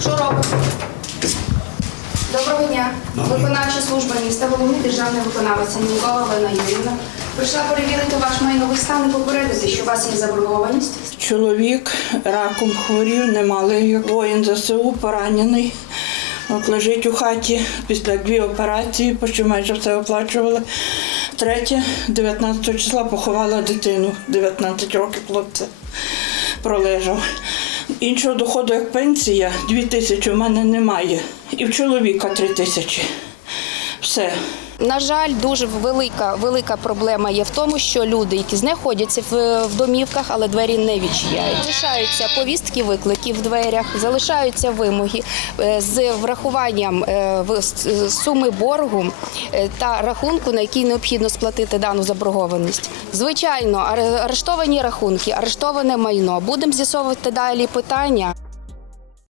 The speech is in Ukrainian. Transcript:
Що робите? Доброго дня. Виконавча служба міста, головний державний виконавець Анілкова Олена Юрівна. Прийшла перевірити ваш майновий стан і попередити, що у вас є заборгованість. Чоловік раком хворів, немалий воїн ЗСУ, поранений. От лежить у хаті після дві операції, почти майже все оплачували. Третє, 19 числа поховала дитину, 19 років хлопця пролежав. Іншого доходу, як пенсія, дві тисячі в мене немає. І в чоловіка три тисячі. Все. На жаль, дуже велика, велика проблема є в тому, що люди, які знаходяться в, в домівках, але двері не відчиняють. Залишаються повістки викликів в дверях, залишаються вимоги е, з врахуванням е, суми боргу е, та рахунку, на який необхідно сплатити дану заборгованість. Звичайно, арештовані рахунки, арештоване майно. Будемо з'ясовувати далі питання.